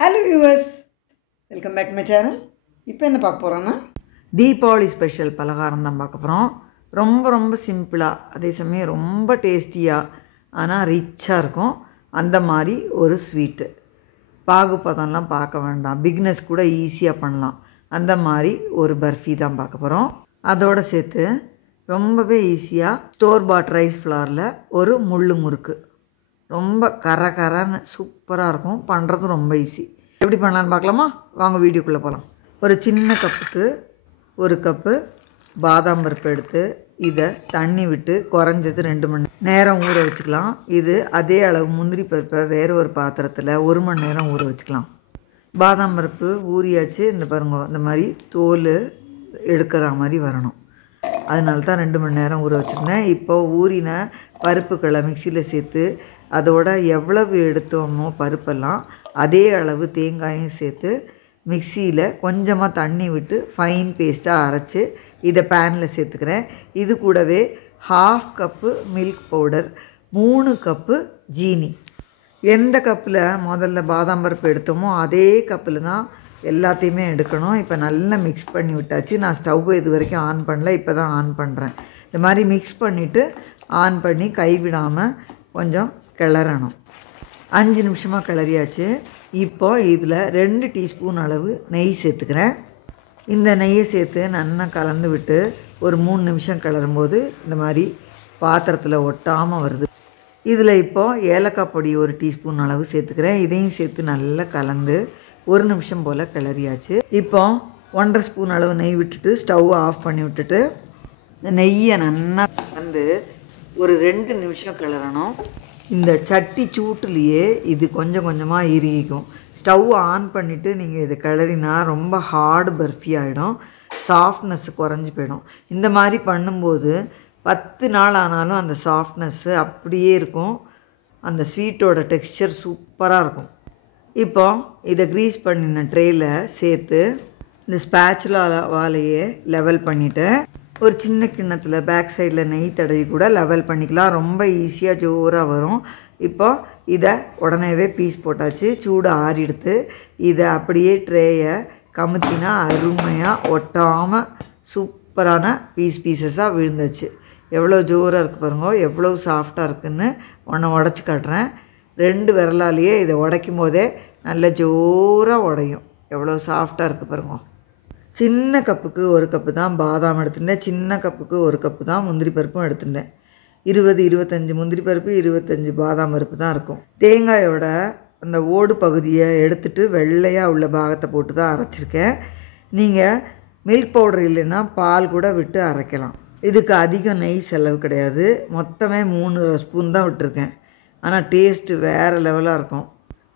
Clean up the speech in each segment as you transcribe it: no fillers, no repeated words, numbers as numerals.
Hello viewers, welcome back to my channel. இப்போ என்ன பார்க்க போறோம்னா தீபாவளி ஸ்பெஷல் பலகாரம் தான் பார்க்க போறோம். ரொம்ப சிம்பிளா அதே சமயம் ரொம்ப டேஸ்டியா ஆனா ரிச்சா இருக்கும். அந்த மாதிரி ஒரு ஸ்வீட். பாகுபதம்லாம் பார்க்க வேண்டாம். பிகினர்ஸ் கூட ஈஸியா பண்ணலாம். அந்த மாதிரி ஒரு பர்ஃபி தான் பார்க்க போறோம். அதோட சேர்த்து ரொம்பவே ஈஸியா ஸ்டோர் பாட் ரைஸ் ஃப்ளார்ல ஒரு முள்ளு முறுக்கு. ரொம்ப கரகரன்னு சூப்பராக இருக்கும். பண்ணுறது ரொம்ப ஈஸி. எப்படி பண்ணலான்னு பார்க்கலாமா? வாங்க வீடியோக்குள்ளே போகலாம். ஒரு சின்ன கப்புக்கு ஒரு கப்பு பாதாம் பருப்பு எடுத்து இதை தண்ணி விட்டு குறைஞ்சது 2 மணி நேரம் ஊற வச்சுக்கலாம். இது அதே அளவு முந்திரி பருப்பை வேறு ஒரு பாத்திரத்தில் 1 மணி நேரம் ஊற வச்சுக்கலாம். பாதாம் பருப்பு ஊறியாச்சு. இந்த பாருங்க, இந்த மாதிரி தோல் எடுக்கிற மாதிரி வரணும். அதனால தான் 2 மணி நேரம் ஊற வச்சுருந்தேன். இப்போ ஊறின பருப்புகளை மிக்சியில் சேர்த்து அதோட எவ்வளவு எடுத்தோமோ பருப்பெல்லாம் அதே அளவு தேங்காயும் சேர்த்து மிக்சியில் கொஞ்சமாக தண்ணி விட்டு ஃபைன் பேஸ்ட்டாக அரைச்சி இதை பேனில் சேர்த்துக்கிறேன். இது கூடவே 1/2 கப்பு மில்க் பவுடர், 3 கப்பு ஜீனி. எந்த கப்பில் முதல்ல பாதாம் பருப்பு எடுத்தோமோ அதே கப்பில் தான் எல்லாத்தையுமே எடுக்கணும். இப்போ நல்லா மிக்ஸ் பண்ணி விட்டாச்சு. நான் ஸ்டவ் இது வரைக்கும் ஆன் பண்ணல, இப்போ தான் ஆன் பண்ணுறேன். இந்த மாதிரி மிக்ஸ் பண்ணிவிட்டு ஆன் பண்ணி கைவிடாமல் கொஞ்சம் கிளறணும். 5 நிமிஷமாக கிளறியாச்சு. இப்போ இதில் 2 டீஸ்பூன் அளவு நெய் சேர்த்துக்கிறேன். இந்த நெய்யை சேர்த்து நல்லா கலந்து விட்டு ஒரு 3 நிமிஷம் கிளறும்போது இந்த மாதிரி பாத்திரத்தில் ஒட்டாமல் வருது. இதில் இப்போது ஏலக்காய் பொடி 1 டீஸ்பூன் அளவு சேர்த்துக்கிறேன். இதையும் சேர்த்து நல்லா கலந்து 1 நிமிஷம் போல் கிளறியாச்சு. இப்போ 1.5 ஸ்பூன் அளவு நெய் விட்டுட்டு ஸ்டவ் ஆஃப் பண்ணி விட்டுட்டு இந்த நெய்யை நல்லா கலந்து ஒரு 2 நிமிஷம் கிளறணும். இந்த சட்டி சூட்டுலேயே இது கொஞ்சம் கொஞ்சமாக இறுகிக்கும். ஸ்டவ் ஆன் பண்ணிவிட்டு நீங்கள் இதை கிளறினா ரொம்ப ஹார்டு பர்ஃபி ஆகிடும். சாஃப்ட்னஸ் குறைஞ்சி போயிடும். இந்த மாதிரி பண்ணும்போது 10 நாள் ஆனாலும் அந்த சாஃப்ட்னஸ்ஸு அப்படியே இருக்கும். அந்த ஸ்வீட்டோட டெக்ஸ்சர் சூப்பராக இருக்கும். இப்போ இதை க்ரீஸ் பண்ணின ட்ரேயில் சேர்த்து இந்த ஸ்பேச்சுலாவாலேயே லெவல் பண்ணிவிட்டேன். ஒரு சின்ன கிண்ணத்தில் பேக் சைடில் நெய் தடவி கூட லெவல் பண்ணிக்கலாம். ரொம்ப ஈஸியாக ஜோராக வரும். இப்போ இதை உடனேவே பீஸ் போட்டாச்சு. சூடு ஆறிடுத்து. இதை அப்படியே ட்ரேயை கமுத்தினா அருமையாக ஒட்டாமல் சூப்பரான பீசஸாக விழுந்துச்சு. எவ்வளோ ஜோராக இருக்குது பாருங்க, எவ்வளோ சாஃப்டாக இருக்குதுன்னு ஒன்றை உடச்சி காட்டுறேன். 2 விரலாலேயே இதை உடைக்கும் போதே நல்ல ஜோராக உடையும். எவ்வளோ சாஃப்டாக இருக்குது பாருங்க. சின்ன கப்புக்கு 1 கப்பு தான் பாதாம் எடுத்துட்டேன். சின்ன கப்புக்கு 1 கப்பு தான் முந்திரி பருப்பும் எடுத்துட்டேன். 20-25 முந்திரி பருப்பு, 25 பாதாம் பருப்பு தான் இருக்கும். தேங்காயோட அந்த ஓடு பகுதியை எடுத்துகிட்டு வெள்ளையாக உள்ள பாகத்தை போட்டு தான் அரைச்சிருக்கேன். நீங்கள் மில்க் பவுடர் இல்லைன்னா பால் கூட விட்டு அரைக்கலாம். இதுக்கு அதிகம் நெய் செலவு கிடையாது. மொத்தமே 3 ஸ்பூன் தான் விட்டுருக்கேன். ஆனால் டேஸ்ட்டு வேறு லெவலாக இருக்கும்.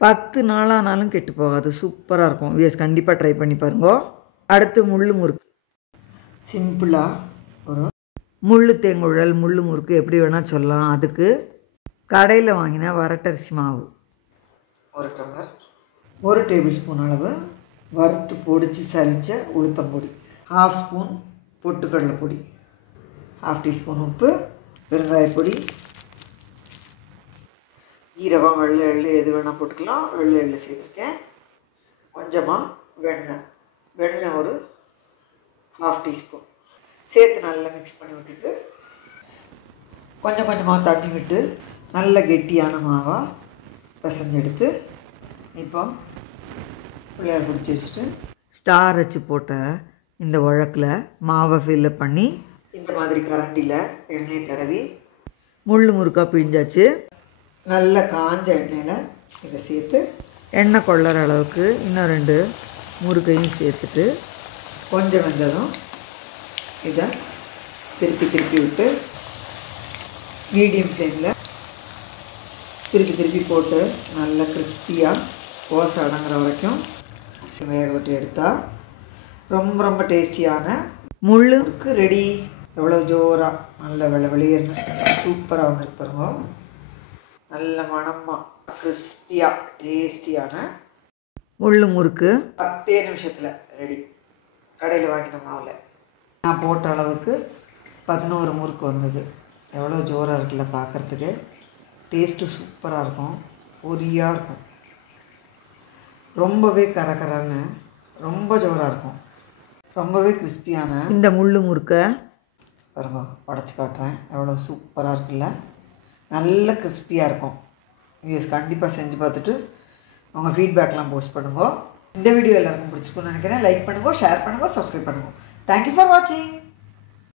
10 நாளானாலும் கெட்டு போகாது. சூப்பராக இருக்கும். வியஸ் கண்டிப்பாக ட்ரை பண்ணி பாருங்க. அடுத்து முள்ளு முறுக்கு. சிம்பிளாக ஒரு முள்ளு தேங்குழல் முள்ளு முறுக்கு எப்படி வேணால் சொல்லலாம். அதுக்கு கடையில் வாங்கின வரட்டரிசி மாவு 1 டம்ளர், 1 டேபிள் ஸ்பூன் அளவு வறுத்து பொடிச்சு சலித்த உளுத்தம்பொடி, 1/2 ஸ்பூன் பொட்டுக்கடலை பொடி, 1/2 டீஸ்பூன் உப்பு, பெருங்காயப்பொடி, ஜீரகம், வெள்ளை எள்ளு எது வேணால் போட்டுக்கலாம். வெள்ளை எள்ளு சேர்த்துருக்கேன். கொஞ்சமாக வெண்ணெய் ஒரு 1/2 டீஸ்பூன் சேர்த்து நல்லா மிக்ஸ் பண்ணி விட்டுட்டு கொஞ்சம் கொஞ்சமாக தண்ணி விட்டு நல்ல கெட்டியான மாவாக பிசைஞ்சு எடுத்து இப்போ பிள்ளையார் பிடிச்சி வச்சுட்டு ஸ்டார் வச்சு போட்ட இந்த உழக்கில் மாவை ஃபில்லப் பண்ணி இந்த மாதிரி கரண்டியில் எண்ணெயை தடவி முள்ளு முறுக்காக பிழிஞ்சாச்சு. நல்ல காஞ்ச எண்ணெயில் இதை சேர்த்து எண்ணெய் கொள்ளற அளவுக்கு இன்னும் 2 முறுக்கையும் சேர்த்துட்டு கொஞ்சம் வெந்ததும் இதை திருப்பி விட்டு மீடியம் ஃப்ளேமில் திருப்பி போட்டு நல்லா கிறிஸ்பியாக ஓசை அடங்குற வரைக்கும் வேக விட்டு எடுத்தால் ரொம்ப டேஸ்டியான முள்ளு முறுக்கு ரெடி. எவ்வளோ ஜோராக நல்ல வெளியேறணும் சூப்பராக வந்துருக்கு பாருங்க. நல்ல மணமாக கிறிஸ்பியாக டேஸ்டியான முள்ளு முறுக்கு 10 நிமிஷத்தில் ரெடி. கடையில் வாங்கின மாவில் நான் போட்ட அளவுக்கு 11 முறுக்கு வந்தது. எவ்வளோ ஜோராக இருக்குல்ல பார்க்குறதுக்கு. டேஸ்ட்டு சூப்பராக இருக்கும். பொரியாக இருக்கும். ரொம்பவே கரகரன்னு ரொம்ப ஜோராக இருக்கும். ரொம்பவே கிறிஸ்பியான இந்த முள்ளு முறுக்கை பாருங்க, உடச்சி காட்டுறேன். எவ்வளோ சூப்பராக இருக்குல்ல, நல்ல கிறிஸ்பியாக இருக்கும். கண்டிப்பாக செஞ்சு பார்த்துட்டு உங்கள் ஃபீட்பேக்லாம் போஸ்ட் பண்ணுங்க. இந்த வீடியோ எல்லாருக்கும் பிடிச்சிருக்குன்னு நினைக்கிறேன். லைக் பண்ணுங்க, ஷேர் பண்ணுங்க, சப்ஸ்கிரைப் பண்ணுங்க. தேங்க்யூ ஃபார் வாட்சிங்.